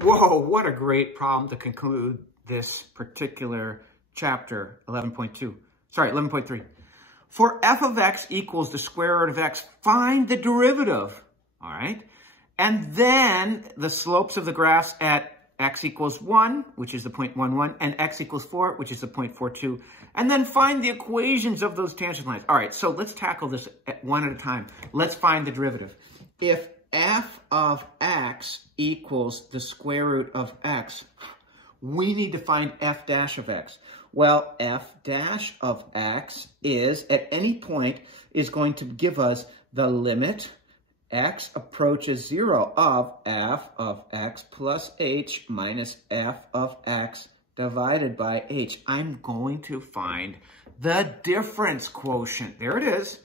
Whoa, what a great problem to conclude this particular chapter, 11.2. Sorry, 11.3. For f of x equals the square root of x, find the derivative, all right? And then the slopes of the graphs at x equals 1, which is the 0.11, and x equals 4, which is the 0.42. And then find the equations of those tangent lines. All right, so let's tackle this one at a time. Let's find the derivative. If f of x equals the square root of x, we need to find f dash of x. Well, f dash of x is, at any point, is going to give us the limit x approaches 0 of f of x plus h minus f of x divided by h. I'm going to find the difference quotient. There it is.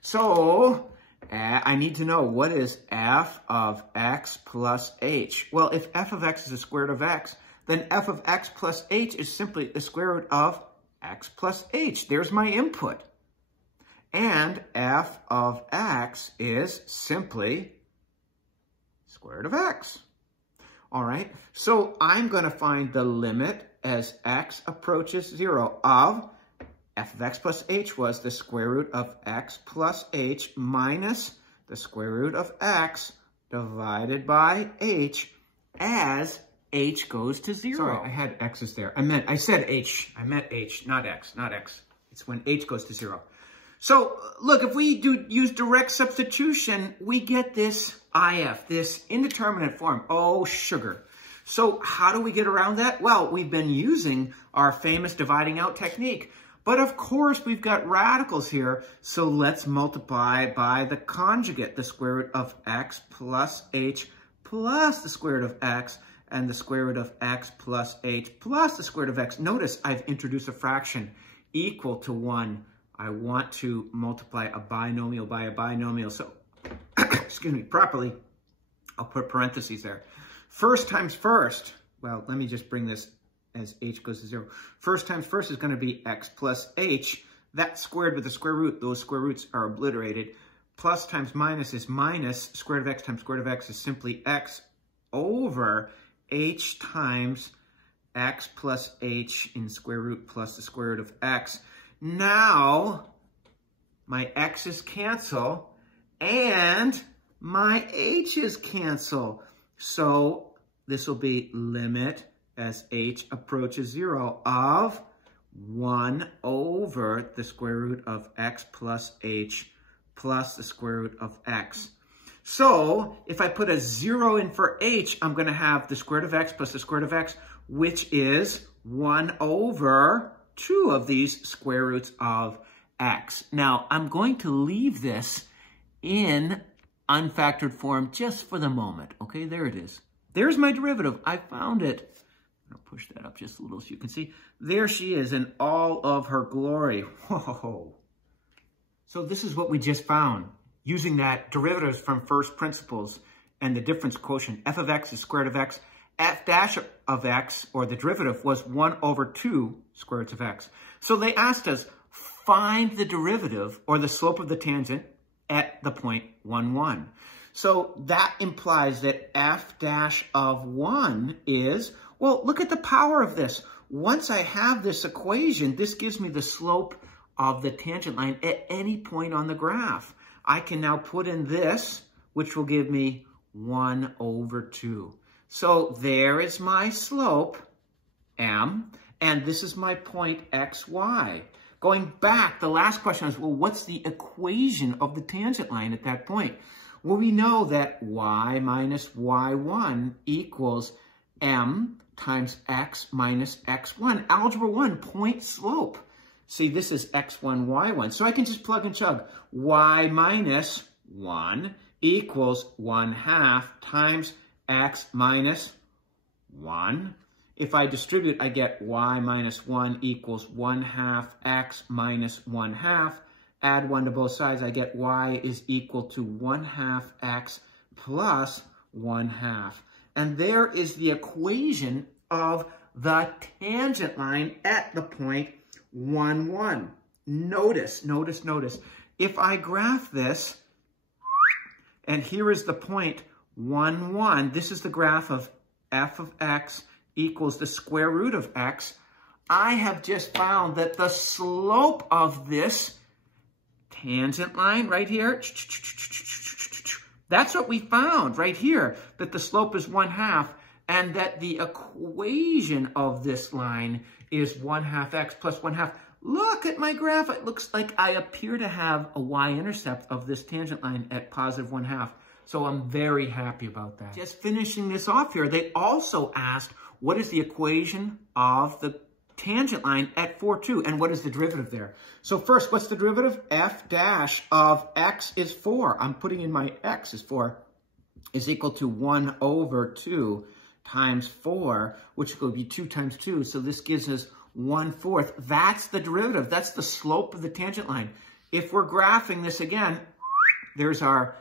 So I need to know, what is f of x plus h? Well, if f of x is the square root of x, then f of x plus h is simply the square root of x plus h. There's my input. And f of x is simply square root of x. All right, so I'm going to find the limit as x approaches 0 of f of x plus h was the square root of x plus h minus the square root of x divided by h as h goes to 0. Sorry, I had x's there. I said h. I meant h, not x, not x. It's when h goes to 0. So look, if we use direct substitution, we get this IF, this indeterminate form. Oh, sugar. So how do we get around that? Well, we've been using our famous dividing out technique. But of course, we've got radicals here. So let's multiply by the conjugate, the square root of x plus h plus the square root of x and the square root of x plus h plus the square root of x. Notice I've introduced a fraction equal to 1. I want to multiply a binomial by a binomial. So, excuse me, properly, I'll put parentheses there. First times first, well, let me just bring this as h goes to 0. First times first is going to be x plus h. That squared with the square root, those square roots are obliterated. Plus times minus is minus. Square root of x times square root of x is simply x over h times x plus h in square root plus the square root of x. Now, my x's cancel and my h's cancel. So this will be limit as h approaches 0 of 1 over the square root of x plus h plus the square root of x. So if I put a 0 in for h, I'm going to have the square root of x plus the square root of x, which is 1 over 2 of these square roots of x. Now, I'm going to leave this in unfactored form just for the moment. Okay, there it is. There's my derivative. I found it. I'll push that up just a little so you can see. There she is in all of her glory. Whoa. So this is what we just found using that derivatives from first principles and the difference quotient. F of x is square root of x. F dash of x, or the derivative, was 1 over 2 square roots of x. So they asked us, find the derivative, or the slope of the tangent, at the point 1, 1. So that implies that f dash of 1 is, well, look at the power of this. Once I have this equation, this gives me the slope of the tangent line at any point on the graph. I can now put in this, which will give me 1 over 2. So there is my slope, m, and this is my point xy. Going back, the last question is, well, what's the equation of the tangent line at that point? Well, we know that y minus y1 equals m times x minus x1. Algebra 1, point slope. See, this is x1, y1. So I can just plug and chug. Y minus 1 equals 1/2 times x minus 1. If I distribute, I get y minus 1 equals 1/2 x minus 1/2. Add 1 to both sides, I get y is equal to 1/2 x plus 1/2. And there is the equation of the tangent line at the point 1, 1. Notice. If I graph this, and here is the point 1, 1, this is the graph of f of x equals the square root of x, I have just found that the slope of this tangent line right here, that's what we found right here, that the slope is 1/2 and that the equation of this line is 1/2 x plus 1/2. Look at my graph. It looks like I appear to have a y-intercept of this tangent line at positive 1/2. So I'm very happy about that. Just finishing this off here, they also asked, what is the equation of the tangent line at 4, 2, and what is the derivative there? So first, what's the derivative? F dash of x is 4. I'm putting in my x is 4, is equal to 1/2 times 4, which will be 2 times 2. So this gives us 1/4. That's the derivative. That's the slope of the tangent line. If we're graphing this again, there's our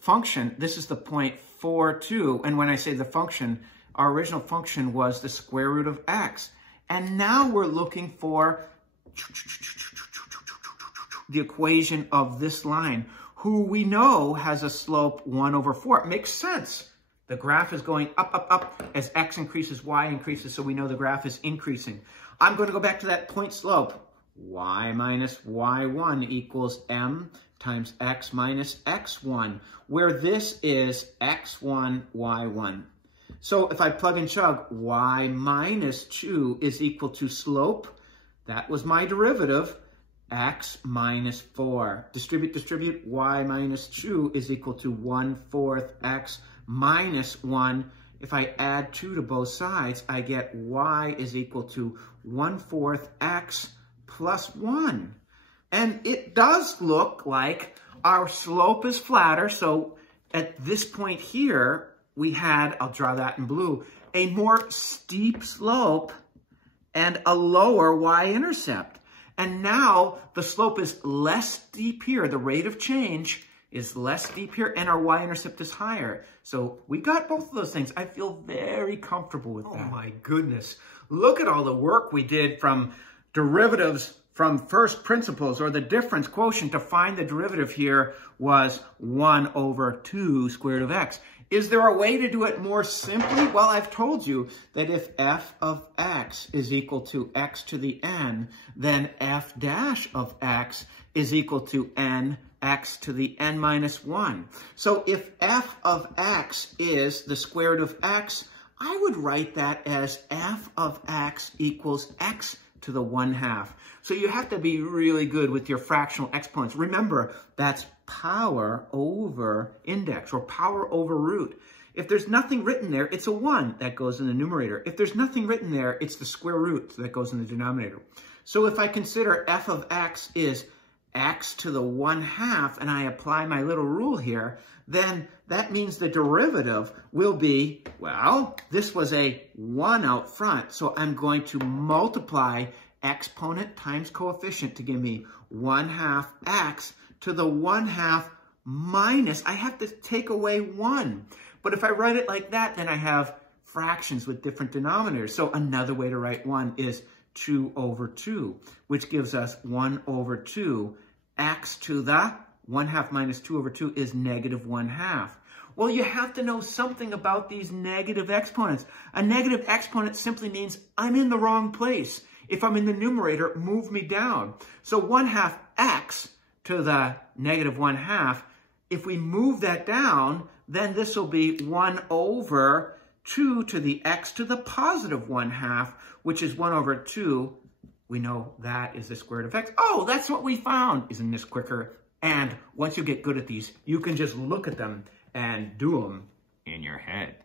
function. This is the point 4, 2. And when I say the function, our original function was the square root of x. And now we're looking for the equation of this line, who we know has a slope 1/4. It makes sense. The graph is going up, up, up. As x increases, y increases, so we know the graph is increasing. I'm going to go back to that point slope. Y minus y1 equals m times x minus x1, where this is x1, y1. So if I plug and chug, y minus 2 is equal to slope. That was my derivative, x minus 4. Distribute, distribute, y minus 2 is equal to 1/4 x minus 1. If I add 2 to both sides, I get y is equal to 1/4 x plus 1. And it does look like our slope is flatter. So at this point here, we had, I'll draw that in blue, a more steep slope and a lower y-intercept. And now the slope is less steep here. The rate of change is less steep here, and our y-intercept is higher. So we got both of those things. I feel very comfortable with that. Oh my goodness. Look at all the work we did from derivatives from first principles, or the difference quotient to find the derivative here was 1/2 square root of x. Is there a way to do it more simply? Well, I've told you that if f of x is equal to x to the n, then f dash of x is equal to n x to the n minus 1. So if f of x is the square root of x, I would write that as f of x equals x to the 1/2. So you have to be really good with your fractional exponents. Remember, that's power over index, or power over root. If there's nothing written there, it's a 1 that goes in the numerator. If there's nothing written there, it's the square root that goes in the denominator. So if I consider f of x is x to the 1/2, and I apply my little rule here, then that means the derivative will be, well, this was a 1 out front, so I'm going to multiply exponent times coefficient to give me 1/2 x to the 1/2 minus, I have to take away 1. But if I write it like that, then I have fractions with different denominators. So another way to write 1 is 2/2, which gives us 1/2. X to the 1/2 minus 2/2 is negative 1/2. Well, you have to know something about these negative exponents. A negative exponent simply means I'm in the wrong place. If I'm in the numerator, move me down. So 1/2 x to the negative 1/2, if we move that down, then this will be 1/2 to the x to the positive 1/2, which is 1/2. We know that is the square root of x. Oh, that's what we found. Isn't this quicker? And once you get good at these, you can just look at them and do them in your head.